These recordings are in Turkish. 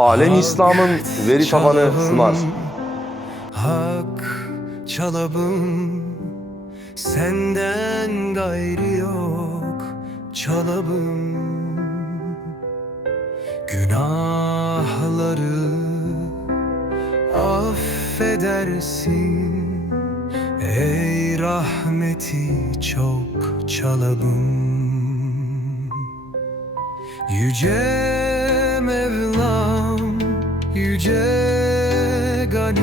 Alem İslam'ın veri tabanı sunar. Hak çalabım Senden gayrı yok çalabım Günahları affedersin Ey rahmeti çok çalabım Yüce yüce gani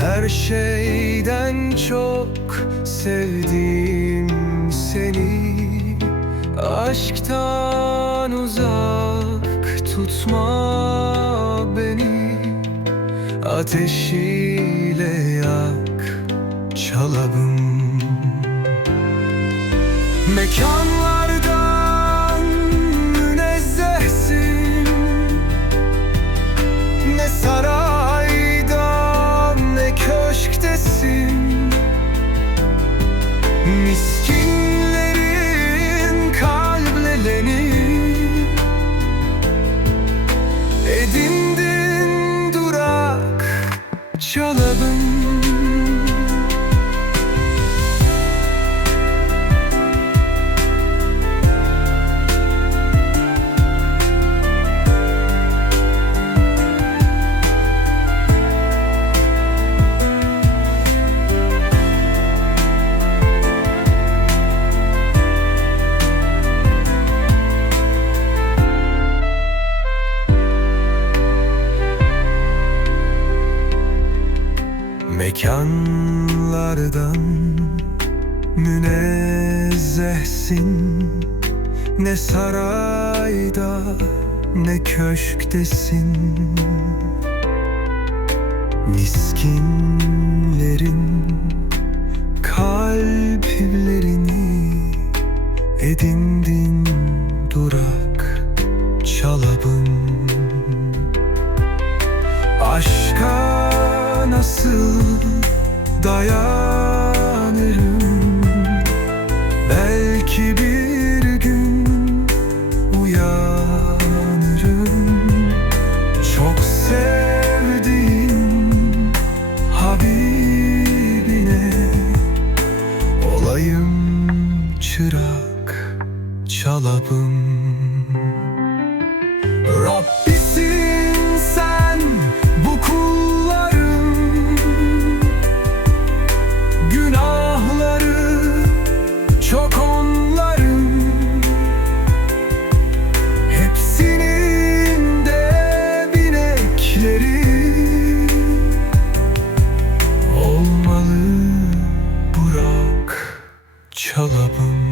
Her şeyden çok sevdim seni. Aşktan uzak tutma beni. Ateşiyle yak çalabım. Mekanlardan köşktesin Miskinlerin kalblerini Edindin durak çalabım Mekanlardan münezzehsin. Ne sarayda ne köşktesin. Miskinlerin kalplerini edindin durak çalabın. Aşka dayanırım. Belki bir gün uyanırım. Çok sevdiğim Habibine Olayım çırak çalabım. Rabbim up on.